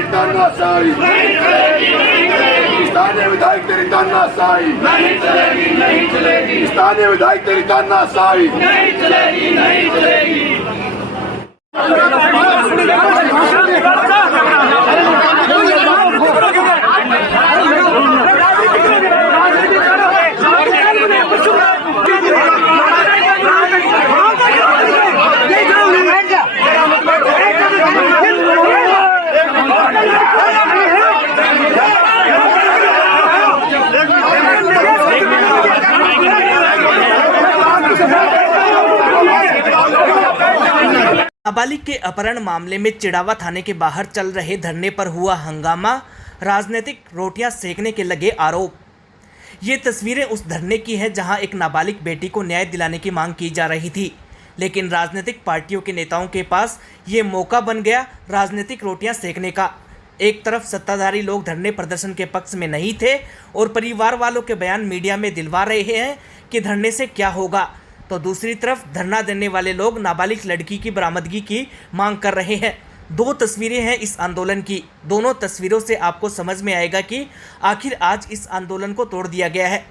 तेरी तानाशाही, स्थानीय विधायक तेरी तानाशाही नहीं चलेगी, नहीं चलेगी। स्थानीय विधायक तेरी तानाशाही नहीं चलेगी, नहीं चलेगी। नाबालिग के अपहरण मामले में चिड़ावा थाने के बाहर चल रहे धरने पर हुआ हंगामा, राजनीतिक रोटियां सेकने के लगे आरोप। ये तस्वीरें उस धरने की है जहां एक नाबालिग बेटी को न्याय दिलाने की मांग की जा रही थी, लेकिन राजनीतिक पार्टियों के नेताओं के पास ये मौका बन गया राजनीतिक रोटियां सेकने का। एक तरफ सत्ताधारी लोग धरने प्रदर्शन के पक्ष में नहीं थे और परिवार वालों के बयान मीडिया में दिलवा रहे हैं कि धरने से क्या होगा, तो दूसरी तरफ धरना देने वाले लोग नाबालिग लड़की की बरामदगी की मांग कर रहे हैं। दो तस्वीरें हैं इस आंदोलन की। दोनों तस्वीरों से आपको समझ में आएगा कि आखिर आज इस आंदोलन को तोड़ दिया गया है।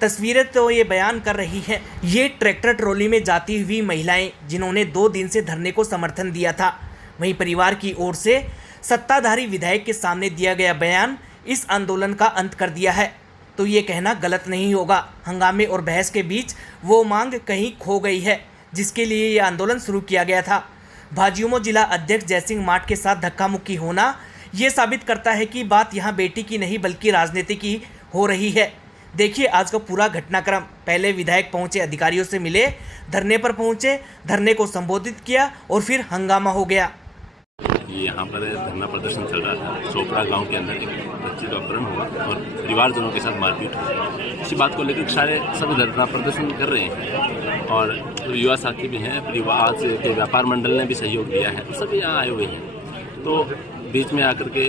तस्वीरें तो ये बयान कर रही हैं, ये ट्रैक्टर ट्रॉली में जाती हुई महिलाएं जिन्होंने 2 दिन से धरने को समर्थन दिया था। वहीं परिवार की ओर से सत्ताधारी विधायक के सामने दिया गया बयान इस आंदोलन का अंत कर दिया है। तो ये कहना गलत नहीं होगा, हंगामे और बहस के बीच वो मांग कहीं खो गई है जिसके लिए ये आंदोलन शुरू किया गया था। भाजयुमो जिला अध्यक्ष जयसिंह माट के साथ धक्का मुक्की होना ये साबित करता है कि बात यहाँ बेटी की नहीं बल्कि राजनीति की हो रही है। देखिए आज का पूरा घटनाक्रम। पहले विधायक पहुंचे, अधिकारियों से मिले, धरने पर पहुंचे, धरने को संबोधित किया और फिर हंगामा हो गया। ये यहाँ पर धरना प्रदर्शन चल रहा था। चोपड़ा गांव के अंदर एक बच्ची का अपहरण हुआ और परिवारजनों के साथ मारपीट हुई। इसी बात को लेकर सारे सब धरना प्रदर्शन कर रहे हैं और युवा साथी भी हैं, परिवार के व्यापार मंडल ने भी सहयोग दिया है, सभी यहाँ आए हुए हैं। तो बीच में आकर के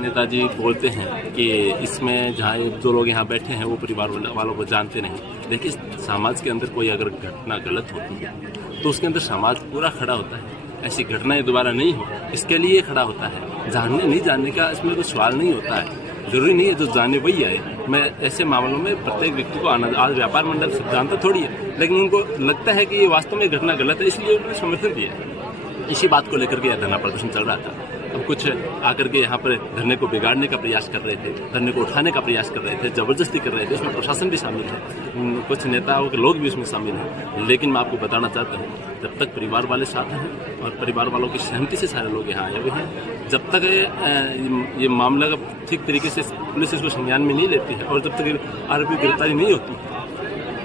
नेताजी बोलते हैं कि इसमें जहाँ 2 लोग यहाँ बैठे हैं वो परिवार वालों को जानते नहीं। देखिए, समाज के अंदर कोई अगर घटना गलत होती है तो उसके अंदर समाज पूरा खड़ा होता है। ऐसी घटनाएं दोबारा नहीं हो, इसके लिए खड़ा होता है। जानने नहीं जानने का इसमें कोई सवाल नहीं होता है। जरूरी नहीं है जो जाने वही आए। मैं ऐसे मामलों में प्रत्येक व्यक्ति को आना, आज व्यापार मंडल सब जानता थोड़ी है, लेकिन उनको लगता है कि ये वास्तव में घटना गलत है, इसलिए उन्होंने समर्थन दिया। इसी बात को लेकर के यह धरना प्रदर्शन चल रहा था। अब कुछ आकर के यहाँ पर धरने को बिगाड़ने का प्रयास कर रहे थे, धरने को उठाने का प्रयास कर रहे थे, जबरदस्ती कर रहे थे। इसमें प्रशासन भी शामिल है, कुछ नेताओं के लोग भी उसमें शामिल हैं। लेकिन मैं आपको बताना चाहता हूँ, जब तक परिवार वाले साथ हैं और परिवार वालों की सहमति से सारे लोग यहाँ आए हुए हैं, जब तक ये मामला ठीक तरीके से पुलिस इसको संज्ञान में नहीं लेती है और जब तक आरोपी गिरफ्तारी नहीं होती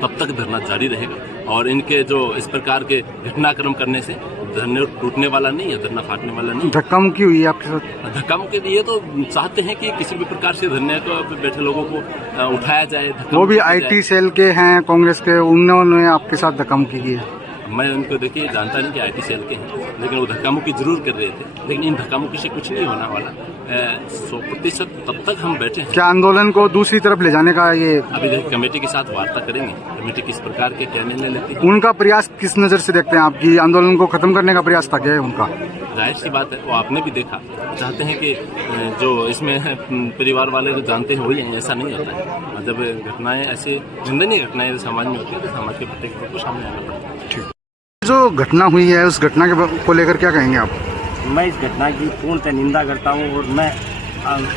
तब तक धरना जारी रहेगा। और इनके जो इस प्रकार के घटनाक्रम करने से धरने टूटने वाला नहीं है, धरना फाटने वाला नहीं। धक्का मुक्की हुई है आपके साथ? धक्का मुक्की ये तो चाहते हैं कि किसी भी प्रकार से धरने को बैठे लोगों को उठाया जाए। वो भी IT सेल के हैं कांग्रेस के, उन्होंने आपके साथ धक्का मुक्की की है? मैं उनको देखिए जानता नहीं कि IT सेल के हैं, लेकिन वो धक्का मुक्की जरूर कर रहे थे। लेकिन इन धक्का मुक्की से कुछ नहीं होने वाला 100%। तब तक हम बैठे हैं। क्या आंदोलन को दूसरी तरफ ले जाने का ये अभी कमेटी के साथ वार्ता करेंगे, कमेटी किस प्रकार के क्या निर्णय लेती है। उनका प्रयास किस नजर से देखते हैं आपकी? आंदोलन को खत्म करने का प्रयास था क्या उनका? जाहिर सी बात है, वो आपने भी देखा, चाहते हैं कि जो इसमें परिवार वाले जो जानते हैं वही, ऐसा नहीं होता है। जब घटनाएं ऐसे निंदनीय घटनाएं समाज में होती है तो समाज के प्रत्येक लोग को सामने आना पड़ता है। ठीक। जो घटना हुई है उस घटना को लेकर क्या कहेंगे आप? मैं इस घटना की पूर्णतः निंदा करता हूं और मैं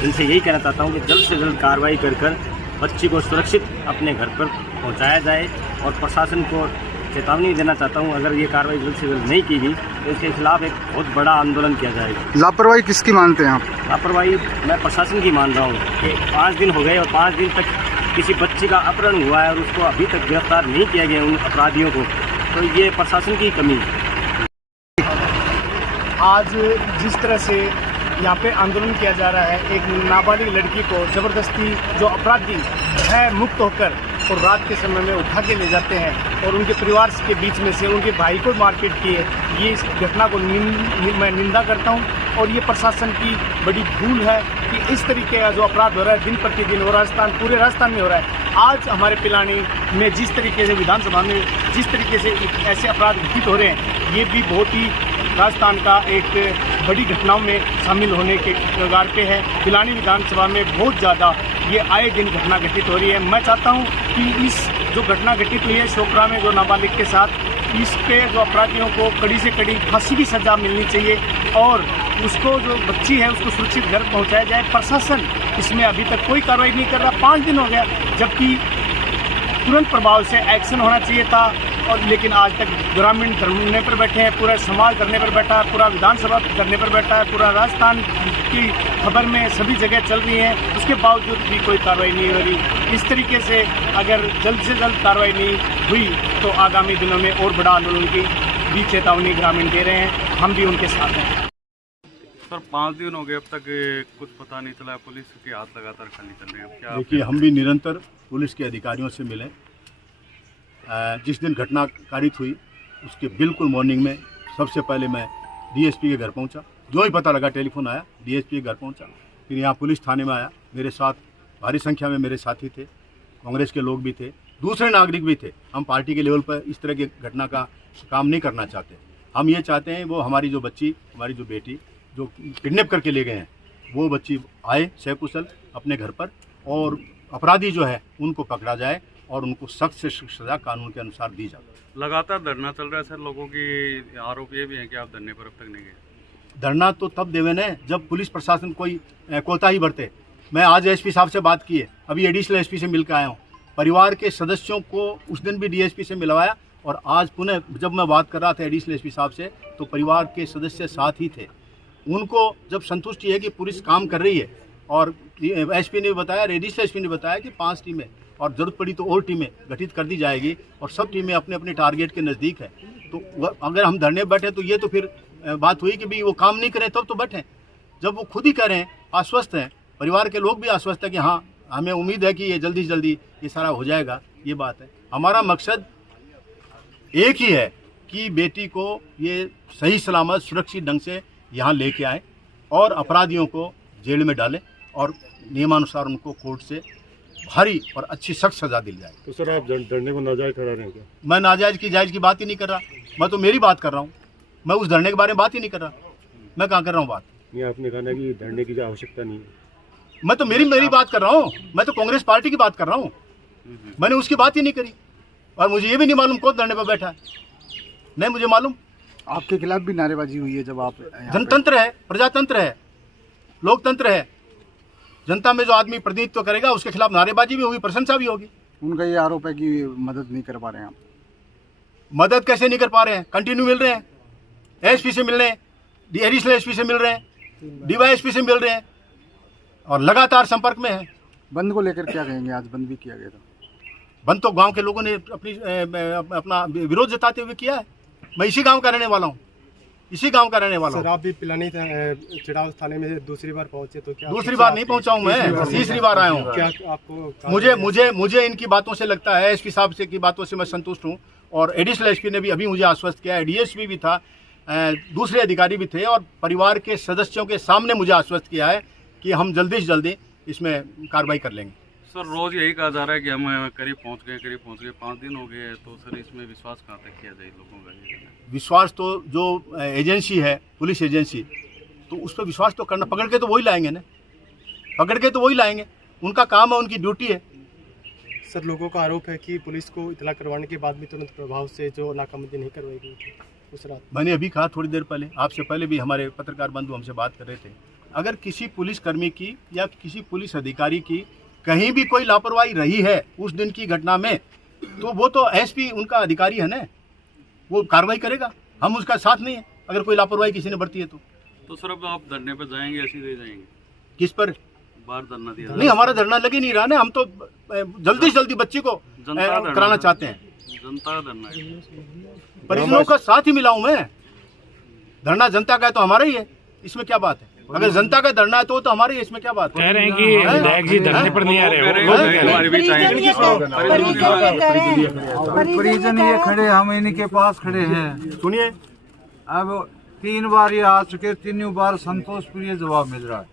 इनसे यही कहना चाहता हूं कि जल्द से जल्द कार्रवाई कर बच्ची को सुरक्षित अपने घर पर पहुंचाया जाए और प्रशासन को चेतावनी देना चाहता हूं, अगर ये कार्रवाई जल्द से जल्द नहीं की गई तो इसके खिलाफ एक बहुत बड़ा आंदोलन किया जाएगा। लापरवाही किसकी मानते हैं आप? लापरवाही मैं प्रशासन की मान रहा हूँ कि 5 दिन हो गए और 5 दिन तक किसी बच्ची का अपहरण हुआ है और उसको अभी तक गिरफ्तार नहीं किया गया उन अपराधियों को, तो ये प्रशासन की कमी है। आज जिस तरह से यहाँ पे आंदोलन किया जा रहा है, एक नाबालिग लड़की को जबरदस्ती जो अपराधी है मुक्त होकर और रात के समय में उठा के ले जाते हैं और उनके परिवार के बीच में से उनके भाई को मारपीट की है, ये इस घटना को मैं निंदा करता हूँ। और ये प्रशासन की बड़ी भूल है कि इस तरीके का जो अपराध हो रहा है दिन प्रतिदिन और पूरे राजस्थान में हो रहा है। आज हमारे पिलानी में जिस तरीके से विधानसभा में जिस तरीके से ऐसे अपराध घटित हो रहे हैं, ये भी बहुत ही राजस्थान का एक बड़ी घटनाओं में शामिल होने के कगार पे है। पिलानी विधानसभा में बहुत ज़्यादा ये आए दिन घटना घटित हो रही है। मैं चाहता हूँ कि इस जो घटना घटित हुई है शोपरा में जो नाबालिग के साथ, इस पे जो अपराधियों को कड़ी से कड़ी फांसी की सज़ा मिलनी चाहिए और उसको जो बच्ची है उसको सुरक्षित घर पहुंचाया जाए। प्रशासन इसमें अभी तक कोई कार्रवाई नहीं कर रहा। 5 दिन हो गया, जबकि तुरंत प्रभाव से एक्शन होना चाहिए था और लेकिन आज तक ग्रामीण धरने पर बैठे हैं, पूरा समाज धरने पर बैठा है, पूरा विधानसभा धरने पर बैठा है, पूरा राजस्थान की खबर में सभी जगह चल रही है, उसके बावजूद भी कोई कार्रवाई नहीं हो रही। इस तरीके से अगर जल्द से जल्द कार्रवाई नहीं हुई तो आगामी दिनों में और बड़ा आंदोलन की भी चेतावनी ग्रामीण दे रहे हैं। हम भी उनके साथ हैं। सर 5 दिन हो गए, अब तक कुछ पता नहीं चला, पुलिस के हाथ लगातार खाली चल रहे हैं। क्या देखिए, हम भी निरंतर पुलिस के अधिकारियों से मिले। जिस दिन घटना कारित हुई उसके बिल्कुल मॉर्निंग में सबसे पहले मैं डीएसपी के घर पहुंचा। जो ही पता लगा टेलीफोन आया, डीएसपी के घर पहुंचा। फिर यहाँ पुलिस थाने में आया। मेरे साथ भारी संख्या में मेरे साथी थे, कांग्रेस के लोग भी थे, दूसरे नागरिक भी थे। हम पार्टी के लेवल पर इस तरह की घटना का काम नहीं करना चाहते। हम ये चाहते हैं वो हमारी जो बच्ची, हमारी जो बेटी जो किडनैप करके ले गए हैं, वो बच्ची आए सकुशल अपने घर पर और अपराधी जो है उनको पकड़ा जाए और उनको सख्त से सख्त सजा कानून के अनुसार दी जाए। लगातार धरना चल रहा है सर, लोगों की आरोप ये भी है कि आप धरने पर अब तक नहीं गए। धरना तो तब देवे न जब पुलिस प्रशासन कोई कोताही बरते। मैं आज एसपी साहब से बात की है, अभी एडिशनल एसपी से मिल के आया हूँ। परिवार के सदस्यों को उस दिन भी डीएसपी से मिलवाया और आज पुनः जब मैं बात कर रहा था एडिशनल एसपी साहब से तो परिवार के सदस्य साथ ही थे। उनको जब संतुष्टि है कि पुलिस काम कर रही है और एसपी ने बताया, एडिशनल एसपी ने बताया कि 5 टीमें और ज़रूरत पड़ी तो और टीमें गठित कर दी जाएगी और सब टीमें अपने अपने टारगेट के नज़दीक है। तो अगर हम धरने बैठे तो ये तो फिर बात हुई कि भाई वो काम नहीं करें तब तो बैठें। जब वो खुद ही कह रहे हैं, आश्वस्त हैं, परिवार के लोग भी आश्वस्त हैं कि हाँ हमें उम्मीद है कि ये जल्दी से जल्दी ये सारा हो जाएगा, ये बात है। हमारा मकसद एक ही है कि बेटी को ये सही सलामत सुरक्षित ढंग से यहाँ लेके आए और अपराधियों को जेल में डालें और नियमानुसार उनको कोर्ट से भारी और अच्छी सख्त सजा दी जाए। तो सर आप धरने को नाजायज करा रहे हैं क्या? मैं नाजायज की जायज़ की बात ही नहीं कर रहा, मैं तो मेरी बात कर रहा हूँ। मैं उस धरने के बारे में बात ही नहीं कर रहा। मैं कहाँ कर रहा हूँ बात? ये आपने कहा कि धरने की आवश्यकता नहीं है। मैं तो मेरी बात कर रहा हूँ। मैं तो कांग्रेस पार्टी की बात कर रहा हूँ। मैंने उसकी बात ही नहीं करी और मुझे ये भी नहीं मालूम कौन धरने पर बैठा है, नहीं मुझे मालूम। आपके खिलाफ भी नारेबाजी हुई है जब आप जनतंत्र है, प्रजातंत्र है, लोकतंत्र है। जनता में जो आदमी प्रतिनिधित्व करेगा उसके खिलाफ नारेबाजी भी होगी, प्रशंसा भी होगी। उनका ये आरोप है कि मदद नहीं कर पा रहे हैं आप। मदद कैसे नहीं कर पा रहे हैं? कंटिन्यू मिल रहे हैं, एसपी से मिल रहे हैं, एडिशनल एसपी से मिल रहे हैं, डीवाईएसपी से मिल रहे हैं और लगातार संपर्क में है। बंद को लेकर क्या कहेंगे? आज बंद भी किया गया था। बंद तो गांव के लोगों ने अपना विरोध जताते हुए किया है। मैं इसी गांव का रहने वाला हूँ, इसी गांव का रहने वाला हूँ। सर आप भी पिलानी चिड़ाव थाने में दूसरी बार पहुंचे तो क्या? दूसरी बार नहीं पहुंचा हूँ, मैं तीसरी बार आया हूँ। क्या आपको मुझे इनकी बातों से लगता है, एसपी साहब से की बातों से मैं संतुष्ट हूँ और एडिशनल एसपी ने भी अभी मुझे आश्वस्त किया है, डीएसपी भी था, दूसरे अधिकारी भी थे और परिवार के सदस्यों के सामने मुझे आश्वस्त किया है कि हम जल्दी से जल्दी इसमें कार्रवाई कर लेंगे। सर रोज़ यही कहा जा रहा है कि हम करीब पहुंच गए, 5 दिन हो गए, तो सर इसमें विश्वास कहाँ तक किया जाए लोगों का? विश्वास तो जो एजेंसी है, पुलिस एजेंसी, तो उस पर विश्वास तो करना, पकड़ के तो वही लाएंगे ना, पकड़ के तो वही लाएंगे, उनका काम है, उनकी ड्यूटी है। सर लोगों का आरोप है कि पुलिस को इतला करवाने के बाद भी तुरंत प्रभाव से जो नाकाबंदी नहीं करवाई गई थी उस रात। मैंने अभी कहा थोड़ी देर पहले, आपसे पहले भी हमारे पत्रकार बंधु हमसे बात कर रहे थे, अगर किसी पुलिसकर्मी की या किसी पुलिस अधिकारी की कहीं भी कोई लापरवाही रही है उस दिन की घटना में, तो वो तो एसपी उनका अधिकारी है ना, वो कार्रवाई करेगा। हम उसका साथ नहीं है अगर कोई लापरवाही किसी ने बरती है तो सर अब आप धरने पर जाएंगे या सीधे जाएंगे? किस पर? बाहर धरना दिया नहीं, हमारा धरना लग ही नहीं रहा ना। हम तो जल्दी से जल्दी बच्ची को कराना चाहते हैं। जनता का धरना है, परिजनों का साथ ही मिला हूं मैं। धरना जनता का है तो हमारा ही है, इसमें क्या बात है? अगर जनता का धरना है तो हमारे, इसमें क्या बात है? कह रहे हैं कि विधायक जी धरने पर नहीं आ रहे। परिजन ये खड़े, हम इनके पास खड़े हैं। सुनिए, अब 3 बार ये आ चुके, 3 बार संतोषप्रिय जवाब मिल रहा है।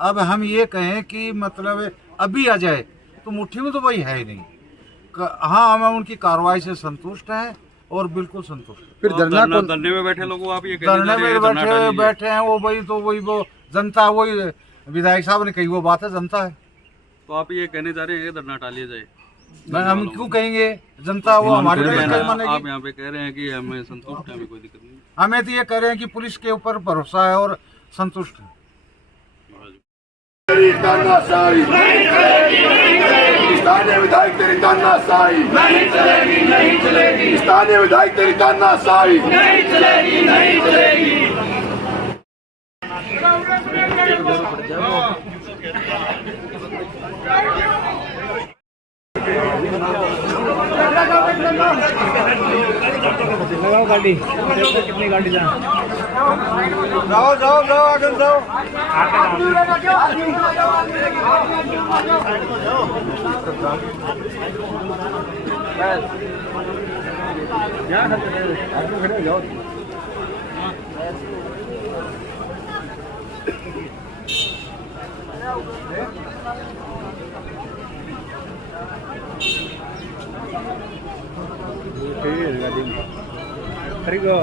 अब हम ये कहें कि मतलब अभी आ जाए तो मुट्ठी में तो वही है ही नहीं। हाँ, हम उनकी कार्रवाई से संतुष्ट हैं, और बिल्कुल संतुष्ट। फिर धरना कौन धरने में बैठे लोगों आप ये धरने में बैठे हैं वो वही तो वो जनता, वही विधायक साहब ने कही वो बात है, जनता है। तो आप ये कहने जा रहे हैं कि धरना टालिए जाए? हम क्यों कहेंगे, जनता वो हमारे आप मानेगी। यहाँ पे कह रहे हैं कि हमें संतुष्ट है, हमें कोई दिक्कत नहीं। हमें तो ये कह रहे हैं कि पुलिस के ऊपर भरोसा है और संतुष्ट है। स्थानीय विधायक तेरी तानाशाही नहीं चलेगी, नहीं चलेगी। स्थानीय विधायक तेरी तानाशाही नहीं चलेगी, नहीं चलेगी। लगाओ गाड़ी, देखो कितनी गाड़ी जाए। जाओ जाओ जाओ आगे जाओ। Prego,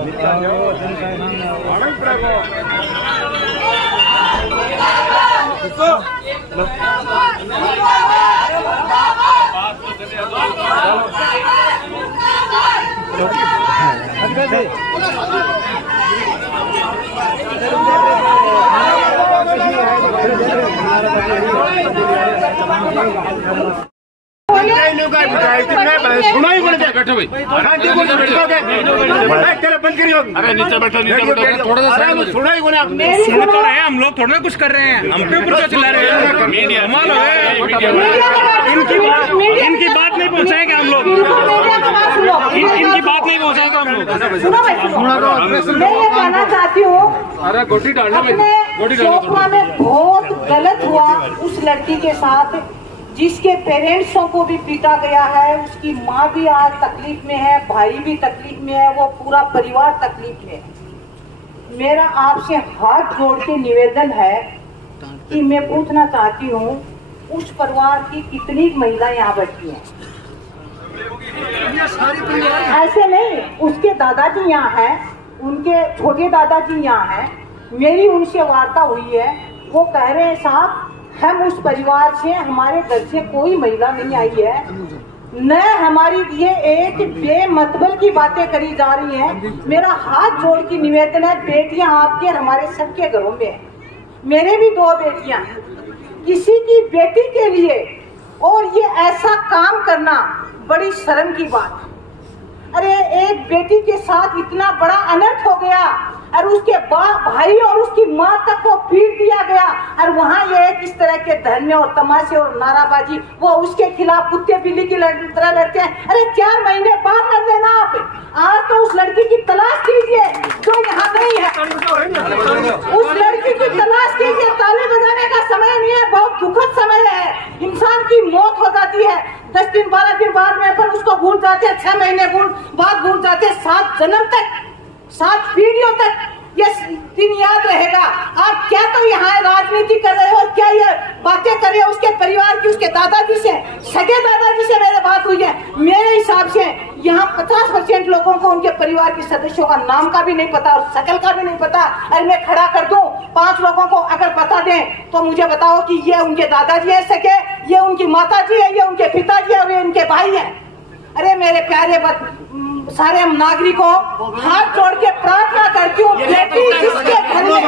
सुनाई पड़ता बैठो भाई, अरे नीचे बैठो, थोड़ा सा सुनाई को सुन तो रहे हैं हम लोग, थोड़ा ना कुछ कर रहे हैं, हम पे ऊपर तो चिल्ला रहे हैं। कमाल है, इनकी बात नहीं पहुंचाएंगे हम लोग, इनकी बात नहीं पहुंचाएंगे हम लोग। मैं ये कहना चाहती हूँ, अरे गोटी डालना में बहुत गलत हुआ उस लड़की के साथ, जिसके पेरेंट्सों को भी पीटा गया है, उसकी माँ भी आज तकलीफ में है, भाई भी तकलीफ में है, वो पूरा परिवार तकलीफ में है। मेरा आपसे हाथ जोड़ के निवेदन है कि मैं पूछना चाहती हूँ, उस परिवार की कितनी महिला यहाँ बैठी हैं? ऐसे नहीं, उसके दादाजी यहाँ हैं, उनके छोटे दादाजी यहाँ हैं, मेरी उनसे वार्ता हुई है। वो कह रहे हैं साहब, हम उस परिवार से, हमारे घर से कोई महिला नहीं आई है, न हमारी ये एक बेमतलब की बातें करी जा रही हैं। मेरा हाथ जोड़ के निवेदन है, बेटियां आपके और हमारे सबके घरों में हैं, मेरे भी 2 बेटियां हैं, किसी की बेटी के लिए और ये ऐसा काम करना बड़ी शर्म की बात है। अरे एक बेटी के साथ इतना बड़ा अनर्थ हो गया और उसके भाई और उसकी माँ तक को पीट दिया गया, और वहाँ ये किस तरह के धरने और तमाशे और नाराबाजी, वो उसके खिलाफ कुत्ते बिल्ली की तरह लड़ते हैं। अरे 4 महीने बाद कर देना आप, आज तो उस लड़की की तलाश कीजिए जो यहाँ नहीं है, उस लड़की की तलाश कीजिए। ताले बजाने का समय नहीं है, बहुत दुखद समय है। इंसान की मौत हो जाती है, 10 दिन 12 दिन बाद में अपन उसको भूल जाते हैं, 6 महीने बाद भूल जाते हैं, 7 जन्म तक, 7 पीढ़ियों तक ये दिन याद रहेगा। आप क्या तो यहाँ राजनीति कर रहे हो, क्या ये बातें कर रहे हो उसके परिवार की, उसके दादाजी से, सगे दादाजी से मेरे बात हुई है। मेरे हिसाब से यहाँ 50% लोगों को उनके परिवार के सदस्यों का नाम का भी नहीं पता और शकल का भी नहीं पता। अरे मैं खड़ा कर दूं, 5 लोगों को अगर बता दें तो मुझे बताओ कि ये उनके दादाजी है सगे, ये उनकी माताजी है, ये उनके पिताजी है, ये उनके भाई है। अरे मेरे प्यारे सारे नागरिकों, हाथ जोड़ के प्रार्थना करती हूँ, बेटी जिसके घर में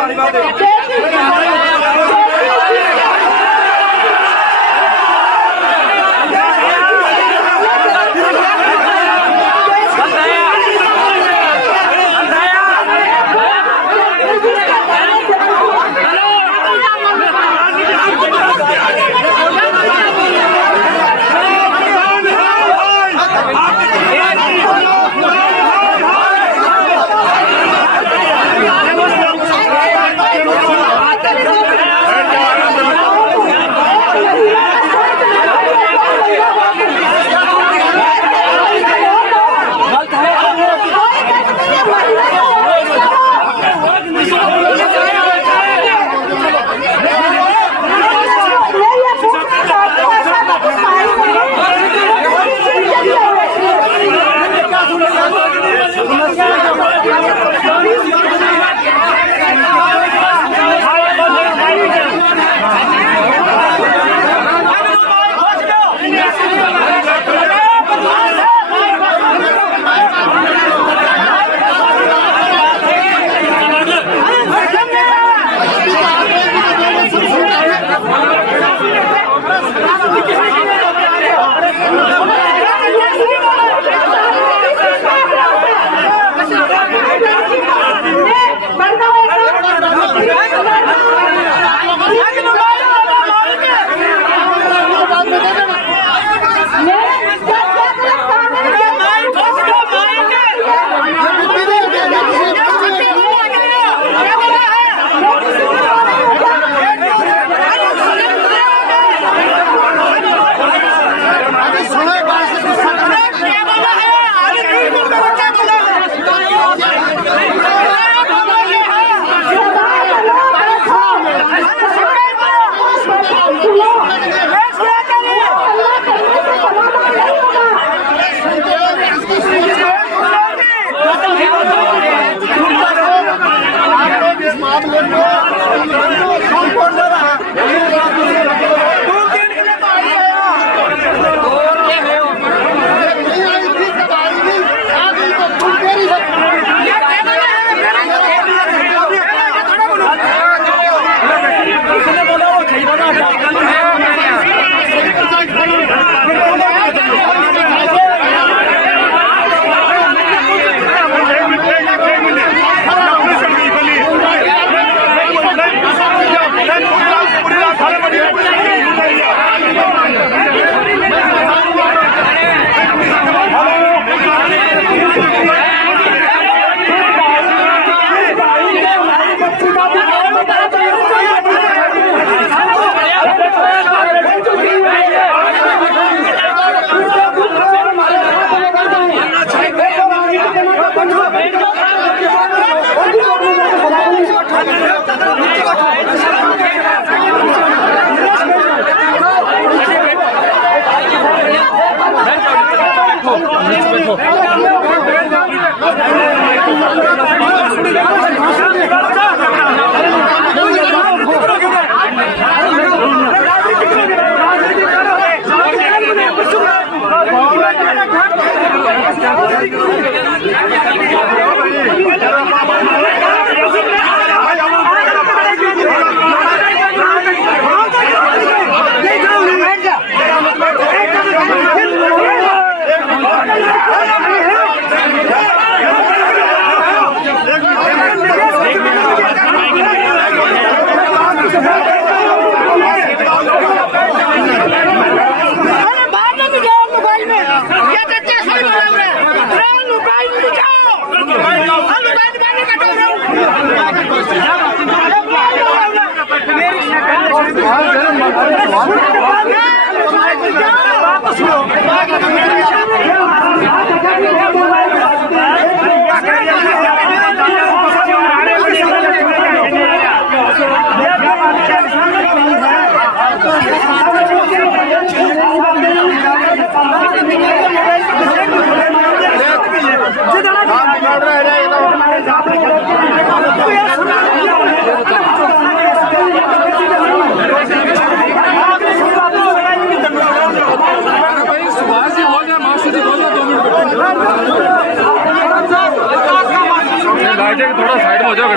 थोड़ा साइड में हो जाओ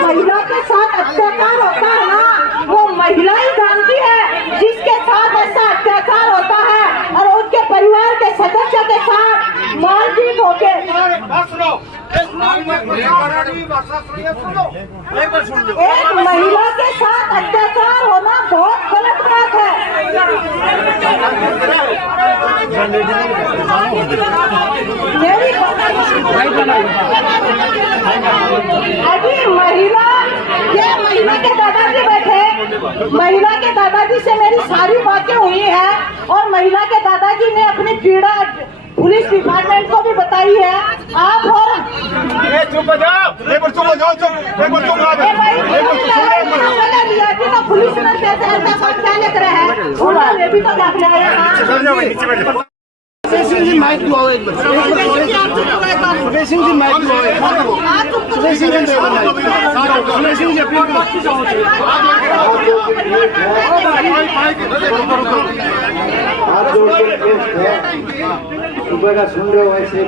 महिला के साथ अत्याचार होता है ना, वो महिला ही जानती है जिसके साथ ऐसा अत्याचार होता है और उसके परिवार के सदस्य के साथ मारपीट होके एक महिला के साथ अत्याचार होना बहुत गलत बात है। अभी महिला के दादाजी बैठे, महिला के दादाजी से मेरी सारी बातें हुई है और महिला के दादाजी ने अपनी पीड़ा पुलिस डिपार्टमेंट को भी बताई है। आप और पुलिस ने क्या लिख रहे हैं, ये भी तो दाखिल माइक दो एक बार सुबह का सुन रहे हो ऐसे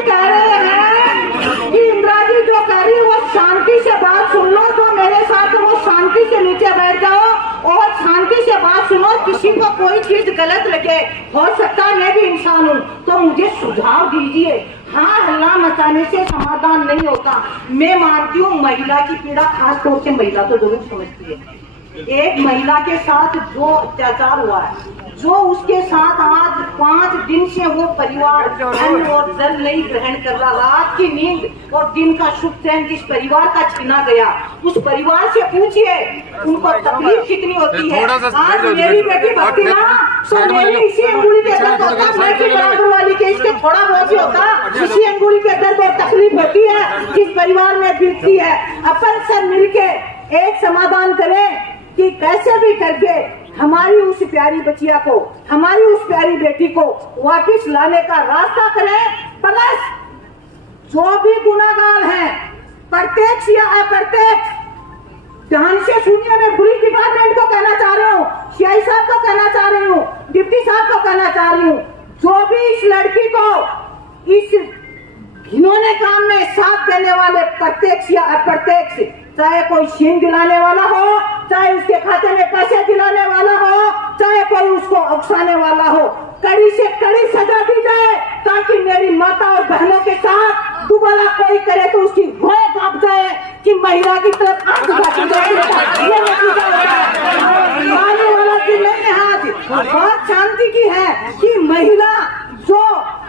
कह रहे हैं कि इंदिरा जी जो कह रही वो शांति से बात सुन लो, तो मेरे साथ वो शांति से नीचे बैठ जाओ और शांति से बात सुनो। किसी को कोई चीज गलत लगे, हो सकता है मैं भी इंसान हूँ, तो मुझे सुझाव दीजिए। हाँ, हल्ला मचाने से समाधान नहीं होता। मैं मानती हूँ महिला की पीड़ा खास तौर से महिला तो जरूर समझती है। एक महिला के साथ जो अत्याचार हुआ है, जो उसके साथ आज 5 दिन से वो परिवार अन्न और जल नहीं ग्रहण कर रहा, रात की नींद और दिन का शुभ चैन जिस परिवार का छीना गया, उस परिवार से पूछिए उनको तकलीफ कितनी होती है। आज मेरी बेटी भक्ति ना, तो मेरी इसी अंगुली के दर्द होता, मैं की बराबर वाली के इसके थोड़ा बहुत ही होता, इसी अंगुली के दर्द और तकलीफ होती है जिस परिवार में बीतती है। अपन सब मिलके एक समाधान करें कि कैसे भी करके हमारी उस प्यारी बचिया को, हमारी उस प्यारी बेटी को वापस लाने का रास्ता करें। प्लस जो भी गुनाहगार हैं, प्रत्यक्ष या अप्रत्यक्ष, ध्यान से सुनिए, मैं पुलिस डिपार्टमेंट को कहना चाह रही हूँ, सीआई साहब को कहना चाह रही हूँ, डिप्टी साहब को कहना चाह रही हूँ, जो भी इस लड़की को इस घिनौने काम में साथ देने वाले, प्रत्यक्ष या अप्रत्यक्ष, चाहे कोई शीन दिलाने वाला हो, चाहे उसके खाते में पैसे दिलाने वाला हो, चाहे कोई उसको उकसाने वाला हो, कड़ी से कड़ी सजा दी जाए ताकि मेरी माता और बहनों के साथ दोबारा कोई करे तो उसकी भय कांप जाए कि महिला की तरफ आंख उठाती है। ये नतीजा होता है। मानने वाला की नहीं है। आज बात शांति की है कि महिला जो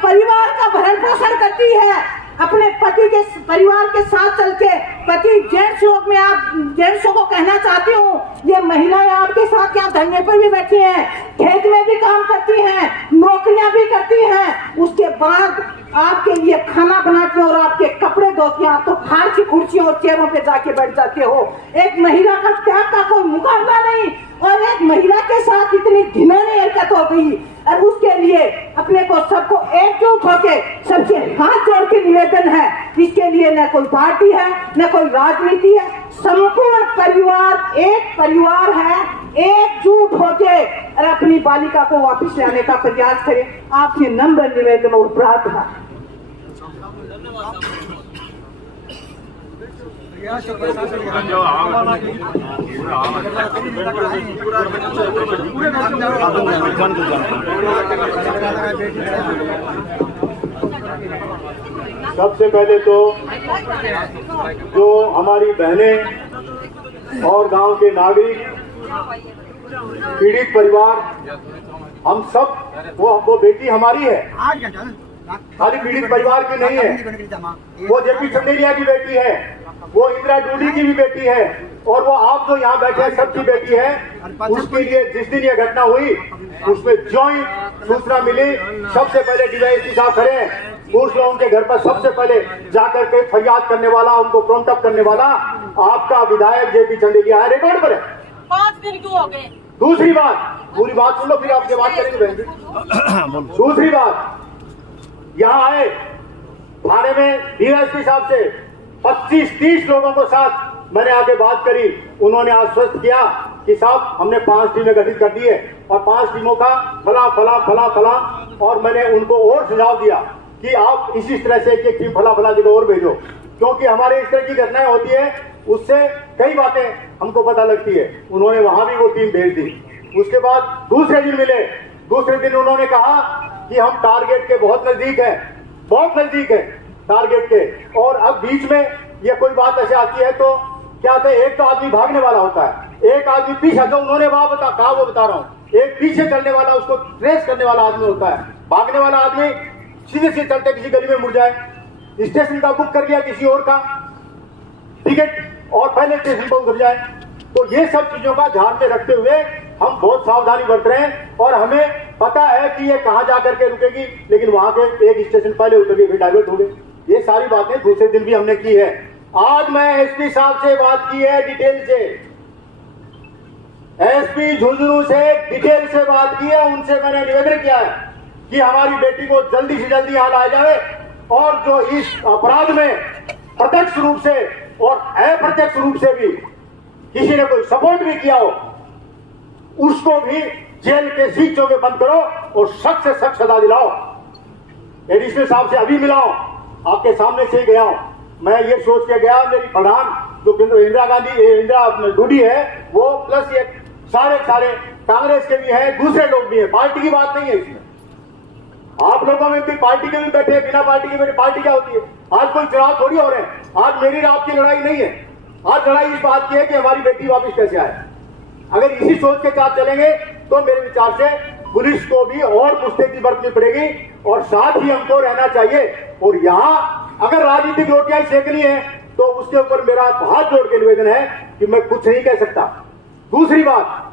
परिवार का भरण पोषण करती है, अपने पति के परिवार के साथ चल के, पति जेंट्स लोग में आप जेंट्सों को कहना चाहती हूँ, ये महिलाएं आपके साथ यहाँ धरने पर भी बैठी हैं, खेत में भी काम करती हैं, नौकरियां भी करती हैं, उसके बाद आपके लिए खाना बनाती हैं और आपके कपड़े धोती हैं, आप तो फाड़ की कुर्सियों और चेयरों पे जाके बैठ जाते हो। एक महिला का त्याग का कोई मुकाबला नहीं, और एक महिला के साथ इतनी घिनौनी हरकत हो गई, और उसके लिए अपने को सबको एकजुट होके सबसे हाथ जोड़ के निवेदन है, इसके लिए न कोई पार्टी है न कोई राजनीति है, संपूर्ण परिवार एक परिवार है, एकजुट होके और अपनी बालिका को वापस लाने का प्रयास करें। आपके नम्र निवेदन और प्रार्थना। सबसे पहले तो जो हमारी बहनें और गांव के नागरिक, पीड़ित परिवार, हम सब, वो बेटी हमारी है, खाली पीड़ित परिवार की नहीं है। वो जेपी चंदेलिया की बेटी है, वो इंदिरा डूडी की भी बेटी है, और वो आप जो यहाँ बैठे हैं सबकी बेटी है। उसके लिए जिस दिन ये घटना हुई उसमें जो ही सूचना मिली, सबसे पहले डीवाईएसपी साहब खड़े हैं, उस लोगों के घर पर सबसे पहले जाकर के फरियाद करने वाला, उनको प्रॉम्प्ट अप करने वाला आपका विधायक जेपी चंदेलिया है, रिकॉर्ड पर है। 5 दिन क्यों हो गए? दूसरी बात, पूरी बात सुन लो फिर आपके बात करेंगे बहन जी। दूसरी बात, यहाँ आए थाने में डीएसपी साहब से 25-30 लोगों को साथ मैंने आके बात करी। उन्होंने आश्वस्त किया कि साहब हमने 5 टीमें गठित कर दी है और 5 टीमों का फला फला फला फला, और मैंने उनको और सुझाव दिया कि आप इसी तरह से एक टीम फला फला जगह और भेजो, क्योंकि हमारे इस तरह की घटनाएं होती है, उससे कई बातें हमको पता लगती है। उन्होंने वहां भी वो टीम भेज दी। उसके बाद दूसरे दिन मिले, दूसरे दिन उन्होंने कहा कि हम टारगेट के बहुत नजदीक है, बहुत नजदीक है टारगेट के, और अब बीच में ये कोई बात ऐसे आती है तो क्या होता है, एक तो आदमी भागने वाला होता है, एक आदमी पीछे, जो उन्होंने वहां कहा वो बता रहा हूँ, एक पीछे चलने वाला, उसको ट्रेस करने वाला आदमी होता है। भागने वाला आदमी सीधे सीधे चलते किसी गली में मुड़ जाए, स्टेशन का बुक कर लिया किसी और का टिकट, और पहले स्टेशन पर उतर जाए। तो ये सब चीजों का ध्यान में रखते हुए हम बहुत सावधानी बरत रहे हैं, और हमें पता है कि ये कहां जाकर के रुकेगी, लेकिन वहां के एक स्टेशन पहले उतरगी, फिर डाइवर्ट हो गए। ये सारी बातें दूसरे दिन भी हमने की है। आज मैं एसपी साहब से बात की है डिटेल से, एसपी झुंझुनू से डिटेल से बात की है। उनसे मैंने निवेदन किया है कि हमारी बेटी को जल्दी से जल्दी यहाँ लाया जाए, और जो इस अपराध में प्रत्यक्ष रूप से और अप्रत्यक्ष रूप से भी किसी ने कोई सपोर्ट भी किया हो, उसको भी जेल के सीटों में बंद करो और सख्त से सख्त सजा दिलाओ। एडिशनल साहब से अभी मिला हूं, आपके सामने से ही गया हूं। मैं ये सोच के गया, मेरी प्रधान जो इंदिरा डूडी है, वो प्लस ये सारे कांग्रेस के भी हैं, दूसरे लोग भी हैं, पार्टी की बात नहीं है इसमें। आप लोगों में भी पार्टी के भी बैठे हैं, बिना पार्टी के मेरी पार्टी क्या होती है? आज कोई चुनाव थोड़ी हो रहे हैं, आज मेरी आपकी लड़ाई नहीं है। आज लड़ाई इस बात की है कि हमारी बेटी वापस कैसे आए। अगर इसी सोच के साथ चलेंगे तो मेरे विचार से पुलिस को भी और मुस्तैदी बरतनी पड़ेगी, और साथ ही हमको रहना चाहिए। और यहाँ अगर राजनीतिक रोटियां सेकनी है तो उसके ऊपर मेरा हाथ जोड़ के निवेदन है कि मैं कुछ नहीं कह सकता। दूसरी बात,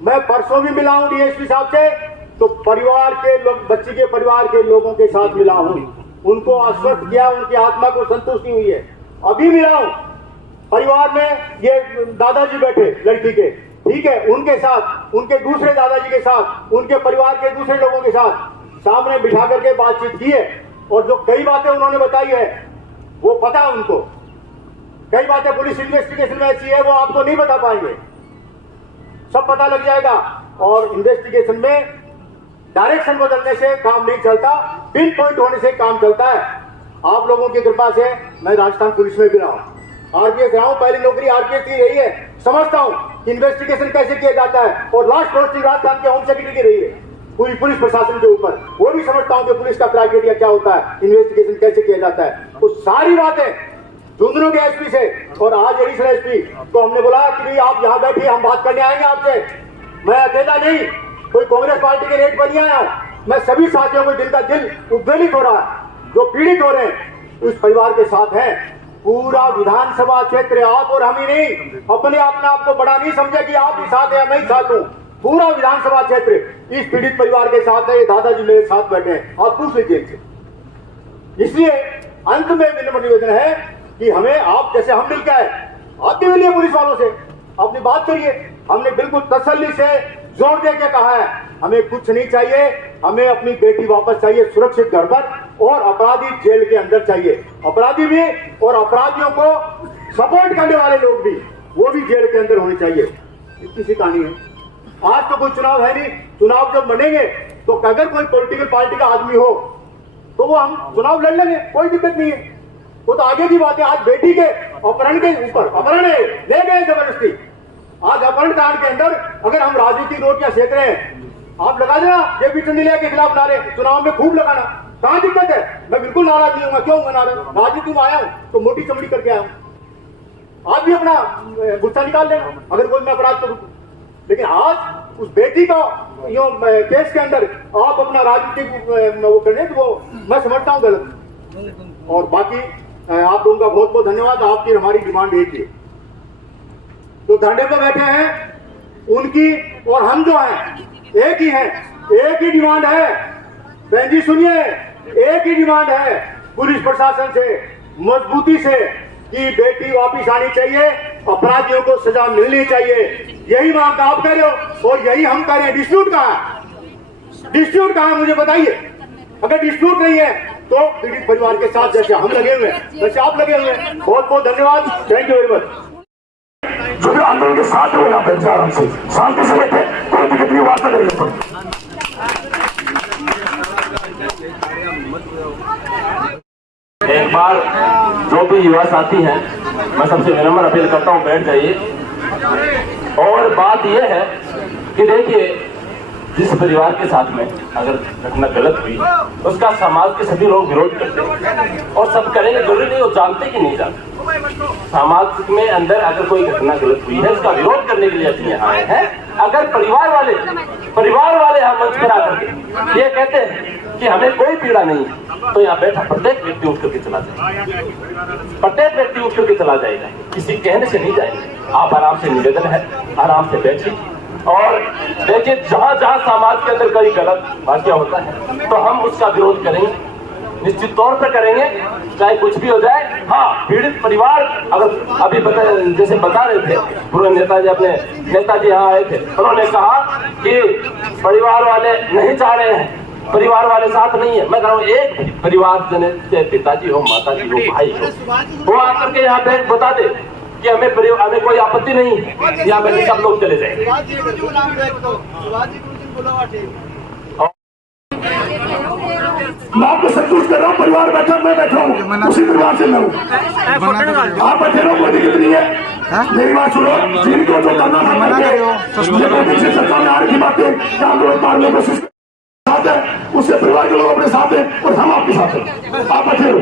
मैं परसों भी मिला हूं डीएसपी साहब से, तो परिवार के लोग, बच्ची के परिवार के लोगों के साथ मिला हूं, उनको आश्वस्त किया, उनकी आत्मा को संतुष्टि हुई है। अभी मिला हूं परिवार में, ये दादाजी बैठे लड़की के, ठीक है, उनके साथ, उनके दूसरे दादाजी के साथ, उनके परिवार के दूसरे लोगों के साथ सामने बिठा करके बातचीत की है। और जो कई बातें उन्होंने बताई है वो पता है उनको, कई बातें पुलिस इन्वेस्टिगेशन में ऐसी है वो आपको नहीं बता पाएंगे, सब पता लग जाएगा। और इन्वेस्टिगेशन में डायरेक्शन बदलने से काम नहीं चलता, पिन पॉइंट होने से काम चलता है। आप लोगों की कृपा से मैं राजस्थान पुलिस में भी रहा हूं, आरपीएस रहा हूं, पहली नौकरी आरपीएस की रही है, समझता हूं कि इन्वेस्टिगेशन कैसे किया जाता है। और लास्ट पोस्टिंग राजस्थान के होम सेक्रेटरी की रही है पूरी पुलिस प्रशासन के ऊपर, वो भी समझता हूं कि पुलिस का क्राइटेरिया क्या होता है, इन्वेस्टिगेशन कैसे किया जाता है। तो सारी बातें झुंझुनू के एसपी से और आज एडिशनल एसपी को हमने बोला कि भाई आप यहाँ बैठिए, हम बात करने आएंगे आपसे। मैं अकेला नहीं, कोई कांग्रेस पार्टी के रेट पर नहीं आया, मैं सभी साथियों को जिनका दिल उद्वेलित हो रहा है, जो पीड़ित हो रहे हैं, उस परिवार के साथ है। पूरा विधानसभा क्षेत्र, आप और हम ही नहीं, अपने आप को बड़ा नहीं समझे कि आप ही साथ है या मैं ही साथ हूं। पूरा विधानसभा क्षेत्र इस पीड़ित परिवार के साथ है। ये दादाजी मेरे साथ बैठे हैं, आप पूछ लीजिए इनसे। इसलिए अंत में विनम्र निवेदन है कि हमें आप जैसे हम मिलकर आए, आप भी मिलिए पुलिस वालों से, अपनी बात करिए। हमने बिल्कुल तसल्ली से जोर दे के कहा है, हमें कुछ नहीं चाहिए, हमें अपनी बेटी वापस चाहिए सुरक्षित घर पर, और अपराधी जेल के अंदर चाहिए। अपराधी भी और अपराधियों को सपोर्ट करने वाले लोग भी, वो भी जेल के अंदर होने चाहिए। इतनी सी कहानी है। आज तो कोई चुनाव है नहीं, चुनाव जब बनेंगे तो अगर कोई पॉलिटिकल पार्टी का आदमी हो तो वो हम चुनाव लड़ लेंगे, कोई दिक्कत नहीं है। वो तो आगे की बात है। आज बेटी के अपहरण के ऊपर, अपहरण है, ले गए जबरदस्ती। आज अपहरण कांड के अंदर अगर हम राजनीतिक रोटियां सेक रहे हैं, आप लगा देना जेपी चंदेलिया के खिलाफ नारे, चुनाव में खूब लगाना। कहाँ दिक्कत है? मैं बिल्कुल नाराज नहीं हूँ। क्यों नाराज? राजनीति में आया हूँ तो मोटी चमड़ी करके आया हूँ। आज भी अपना गुस्सा निकाल लेना अगर कोई मैं अपराध करूँ, लेकिन आज उस बेटी का यो केस के अंदर आप अपना राजनीतिक वो करें तो वो मैं समझता हूँ गलत। और बाकी आप लोगों का बहुत बहुत धन्यवाद। आपकी हमारी डिमांड एक ही है, जो धरने पर बैठे हैं उनकी और हम जो हैं एक ही हैं, एक ही डिमांड है। बहन जी सुनिए, एक ही डिमांड है पुलिस प्रशासन से मजबूती से कि बेटी वापिस आनी चाहिए, अपराधियों को सजा मिलनी चाहिए। यही मांग आप कह रहे हो और यही हम कह रहे हैं। डिस्प्यूट कहाँ है? डिस्प्यूट कहाँ है मुझे बताइए। अगर डिस्प्यूट नहीं है तो पीड़ित परिवार के साथ जैसे हम लगे हुए हैं वैसे आप लगे हुए हैं। बहुत बहुत धन्यवाद। Thank you very much. जो भी आंदोलन के साथ हो यहाँ पे आराम से शांति से बैठे, कोई दिक्कत नहीं, बात करेंगे। एक बार जो भी युवा साथी हैं, मैं सबसे विनम्र अपील करता हूं, बैठ जाइए। और बात यह है कि देखिए, जिस परिवार के साथ में अगर घटना गलत हुई उसका समाज के सभी लोग विरोध करते हैं और सब करेंगे, जरूरी नहीं वो जानते कि नहीं जानते। समाज में अंदर अगर कोई घटना गलत हुई है उसका विरोध करने के लिए अपने यहाँ आए हैं। अगर परिवार वाले हम मंच पर आकर के ये कहते हैं कि हमें कोई पीड़ा नहीं है, तो यहाँ बैठा प्रत्येक व्यक्ति उठ करके चला जाएगा। प्रत्येक व्यक्ति उठ करके चला जाएगा, किसी कहने से नहीं जाएगा। आप आराम से, निवेदन है, आराम से बैठिए और देखिए, जहां जहां समाज के अंदर कोई गलत वाकया होता है तो हम उसका विरोध करेंगे, निश्चित तौर पर करेंगे, चाहे कुछ भी हो जाए। हाँ, पीड़ित परिवार अगर अभी जैसे बता रहे थे पूर्व नेताजी, अपने नेताजी यहाँ आए थे, उन्होंने कहा कि परिवार वाले नहीं चाह रहे हैं, परिवार वाले साथ नहीं है। मैं कह रहा हूँ, एक परिवार जने पिताजी हो, माताजी हो, भाई हो, वो आकर के यहाँ पे बता दे कि हमें कोई आपत्ति नहीं है, यहाँ पे सब लोग चले जाएंगे। मैं आपको संतुष्ट कर रहा हूँ, परिवार बैठा, मैं बैठा हूँ, उसी परिवार से मैं हूँ। आप बैठे रहो, कोई दिक्कत नहीं है। मेरी बात सुनो, जिनको जो करना था सरकार में आ रही बातें आंदोलन मारने को कोशिश साथ है, उससे परिवार के लोग अपने साथ हैं और हम आपके साथ हैं। आप बैठे रहो।